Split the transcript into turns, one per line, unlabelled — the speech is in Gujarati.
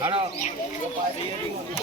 હલો